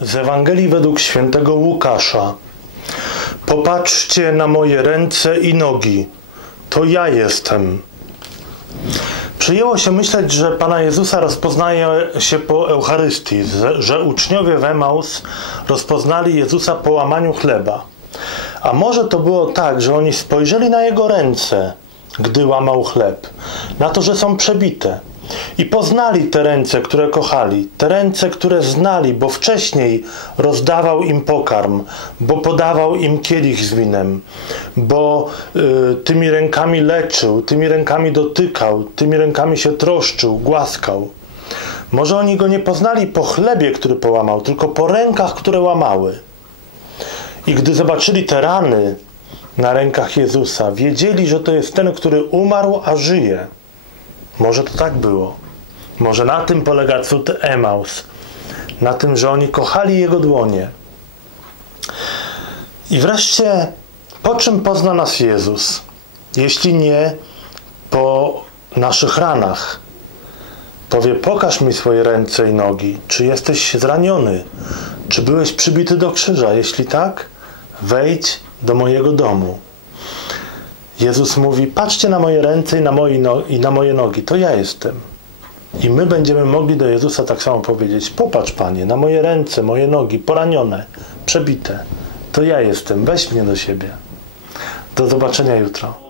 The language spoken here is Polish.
Z Ewangelii według świętego Łukasza. Popatrzcie na moje ręce i nogi. To ja jestem. Przyjęło się myśleć, że Pana Jezusa rozpoznaje się po Eucharystii, że uczniowie w Emaus rozpoznali Jezusa po łamaniu chleba. A może to było tak, że oni spojrzeli na Jego ręce, gdy łamał chleb, na to, że są przebite, i poznali te ręce, które kochali, te ręce, które znali, bo wcześniej rozdawał im pokarm, bo podawał im kielich z winem, bo y, tymi rękami leczył, tymi rękami dotykał, tymi rękami się troszczył, głaskał. Może oni go nie poznali po chlebie, który połamał, tylko po rękach, które łamały. I gdy zobaczyli te rany na rękach Jezusa, wiedzieli, że to jest ten, który umarł, a żyje. Może to tak było. Może na tym polega cud Emaus. Na tym, że oni kochali Jego dłonie. I wreszcie, po czym pozna nas Jezus? Jeśli nie po naszych ranach. Powie, pokaż mi swoje ręce i nogi. Czy jesteś zraniony? Czy byłeś przybity do krzyża? Jeśli tak, wejdź do mojego domu. Jezus mówi: Patrzcie na moje ręce i na, moje no i na moje nogi, to ja jestem. I my będziemy mogli do Jezusa tak samo powiedzieć: Popatrz, panie, na moje ręce, moje nogi, poranione, przebite. To ja jestem, weź mnie do siebie. Do zobaczenia jutro.